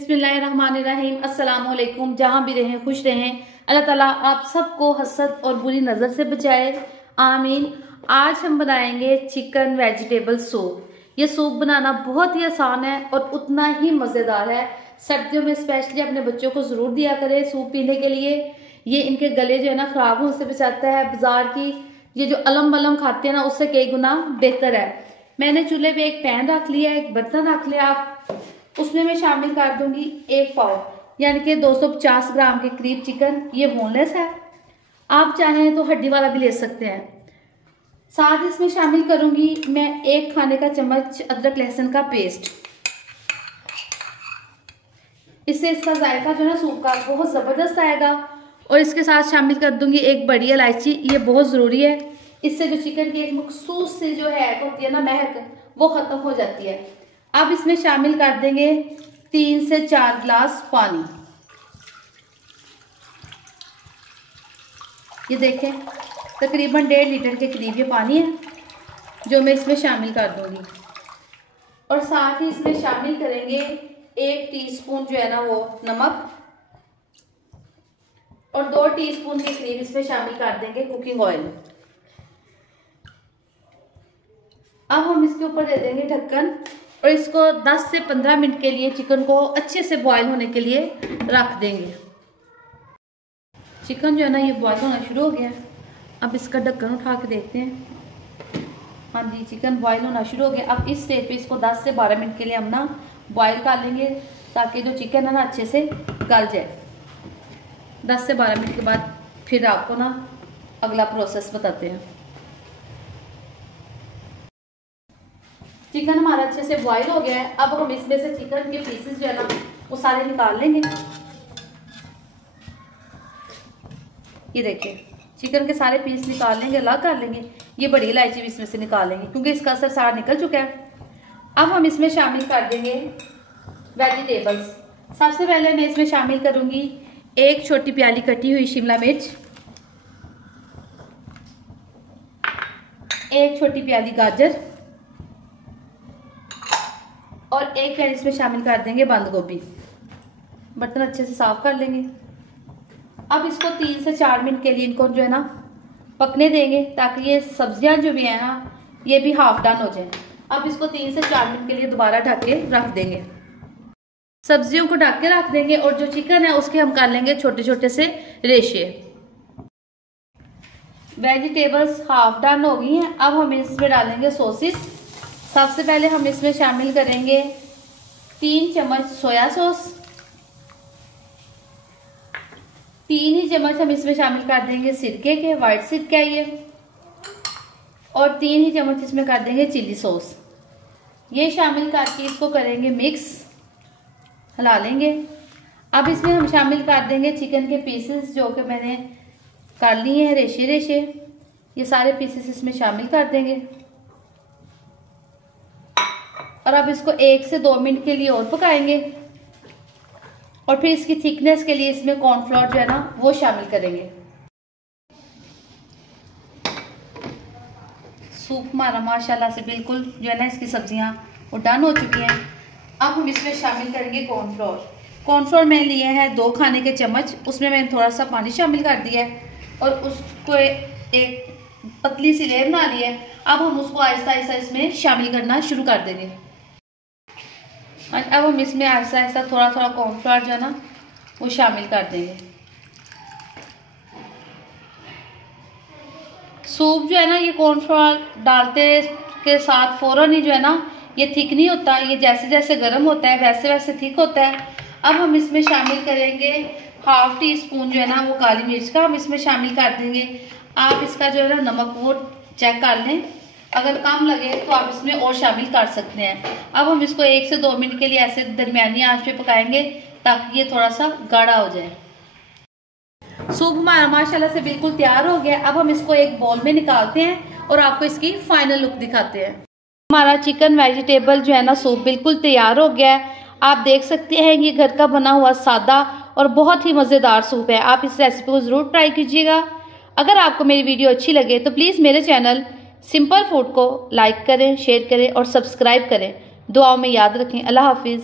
बिस्मिल्लाहिर्रहमानिर्रहीम। अस्सलाम वालेकुम। जहाँ भी रहें खुश रहें। अल्लाह ताला आप सबको हसद और बुरी नज़र से बचाए, आमीन। आज हम बनाएंगे चिकन वेजिटेबल सूप। ये सूप बनाना बहुत ही आसान है और उतना ही मज़ेदार है। सर्दियों में स्पेशली अपने बच्चों को ज़रूर दिया करें सूप पीने के लिए। ये इनके गले जो है ना ख़राब होने से बचाता है। बाजार की ये जो अलम बलम खाते हैं ना उससे कई गुना बेहतर है। मैंने चूल्हे पे एक पैन रख लिया, एक बर्तन रख लिया। आप उसमें मैं शामिल कर दूंगी 1 पाव यानी कि 250 ग्राम के करीब चिकन। ये बोनलेस है, आप चाहें तो हड्डी वाला भी ले सकते हैं। साथ इसमें शामिल करूंगी मैं 1 खाने का चम्मच अदरक लहसुन का पेस्ट। इससे इसका जायका जो है ना सूप का बहुत ज़बरदस्त आएगा। और इसके साथ शामिल कर दूंगी 1 बड़ी इलायची। ये बहुत ज़रूरी है, इससे जो चिकन की एक मखसूस सी जो है होती है ना महक, वो ख़त्म हो जाती है। अब इसमें शामिल कर देंगे 3 से 4 गिलास पानी। ये देखें तकरीबन 1.5 लीटर के करीब ये पानी है जो मैं इसमें शामिल कर दूंगी। और साथ ही इसमें शामिल करेंगे 1 टीस्पून जो है ना वो नमक और 2 टीस्पून के करीब इसमें शामिल कर देंगे कुकिंग ऑयल। अब हम इसके ऊपर दे देंगे ढक्कन और इसको 10 से 15 मिनट के लिए चिकन को अच्छे से बॉईल होने के लिए रख देंगे। चिकन जो है ना ये बॉईल होना शुरू हो गया। अब इसका ढक्कन उठा के देखते हैं। हाँ जी, चिकन बॉईल होना शुरू हो गया। अब इस स्टेज पे इसको 10 से 12 मिनट के लिए हम ना बॉईल कर लेंगे ताकि जो चिकन है ना अच्छे से गल जाए। 10 से 12 मिनट के बाद फिर आपको ना अगला प्रोसेस बताते हैं। चिकन हमारा अच्छे से बॉईल हो गया है। अब हम इसमें से चिकन के पीसेस जो है ना वो सारे निकाल लेंगे। ये देखिए चिकन के सारे पीस निकाल लेंगे, अलग कर लेंगे। ये बड़ी इलायची भी इसमें से निकाल लेंगे क्योंकि इसका असर सारा निकल चुका है। अब हम इसमें शामिल कर देंगे वेजिटेबल्स। सबसे पहले मैं इसमें शामिल करूंगी 1 छोटी प्याली कटी हुई शिमला मिर्च, 1 छोटी प्याली गाजर और 1 प्याली इसमें शामिल कर देंगे बंद गोभी। बर्तन अच्छे से साफ कर लेंगे। अब इसको 3 से 4 मिनट के लिए इनको जो है ना पकने देंगे ताकि ये सब्जियां जो भी है ना ये भी हाफ डन हो जाए। अब इसको 3 से 4 मिनट के लिए दोबारा ढक के रख देंगे। सब्जियों को ढक के रख देंगे और जो चिकन है उसके हम कर लेंगे छोटे छोटे से रेशे। वेजिटेबल्स हाफ डन हो गई हैं। अब हम इसमें डालेंगे सॉसेस। सबसे पहले हम इसमें शामिल करेंगे 3 चम्मच सोया सॉस, 3 ही चम्मच हम इसमें शामिल कर देंगे सिरके के, व्हाइट सिरका ये, और 3 ही चम्मच इसमें कर देंगे चिली सॉस। ये शामिल करके इसको करेंगे मिक्स, हिला लेंगे। अब इसमें हम शामिल कर देंगे चिकन के पीसेस जो कि मैंने कर लिए हैं रेशे रेशे। ये सारे पीसेस इसमें शामिल कर देंगे और अब इसको 1 से 2 मिनट के लिए और पकाएंगे। और फिर इसकी थिकनेस के लिए इसमें कॉर्नफ्लोर जो है ना वो शामिल करेंगे। सूप हमारा माशाल्लाह से बिल्कुल जो है ना इसकी सब्जियां वो डन हो चुकी हैं। अब हम इसमें शामिल करेंगे कॉर्नफ्लोर। कॉर्नफ्लोर मैंने लिए हैं 2 खाने के चम्मच। उसमें मैंने थोड़ा सा पानी शामिल कर दिया है और उसको एक पतली सी लेयर बना ली है। अब हम उसको आहिस्ता आहिस्ता इसमें शामिल करना शुरू कर देंगे। अब हम इसमें ऐसा ऐसा थोड़ा थोड़ा कॉर्नफ्लोर जो है ना वो शामिल कर देंगे। सूप जो है ना ये कॉर्नफ्लोर डालते के साथ फौरन ही जो है ना ये थिक नहीं होता, ये जैसे जैसे गर्म होता है वैसे वैसे थिक होता है। अब हम इसमें शामिल करेंगे ½ टीस्पून जो है ना वो काली मिर्च का हम इसमें शामिल कर देंगे। आप इसका जो है ना नमक वो चेक कर लें, अगर कम लगे तो आप इसमें और शामिल कर सकते हैं। अब हम इसको 1 से 2 मिनट के लिए ऐसे दरमियानी आंच पे पकाएंगे ताकि ये थोड़ा सा गाढ़ा हो जाए। सूप हमारा माशाल्लाह से बिल्कुल तैयार हो गया। अब हम इसको एक बाउल में निकालते हैं और आपको इसकी फाइनल लुक दिखाते हैं। हमारा चिकन वेजिटेबल जो है ना सूप बिल्कुल तैयार हो गया है। आप देख सकते हैं ये घर का बना हुआ सादा और बहुत ही मज़ेदार सूप है। आप इस रेसिपी को ज़रूर ट्राई कीजिएगा। अगर आपको मेरी वीडियो अच्छी लगे तो प्लीज़ मेरे चैनल सिंपल फूड को लाइक करें, शेयर करें और सब्सक्राइब करें। दुआओं में याद रखें। अल्लाह हाफिज़।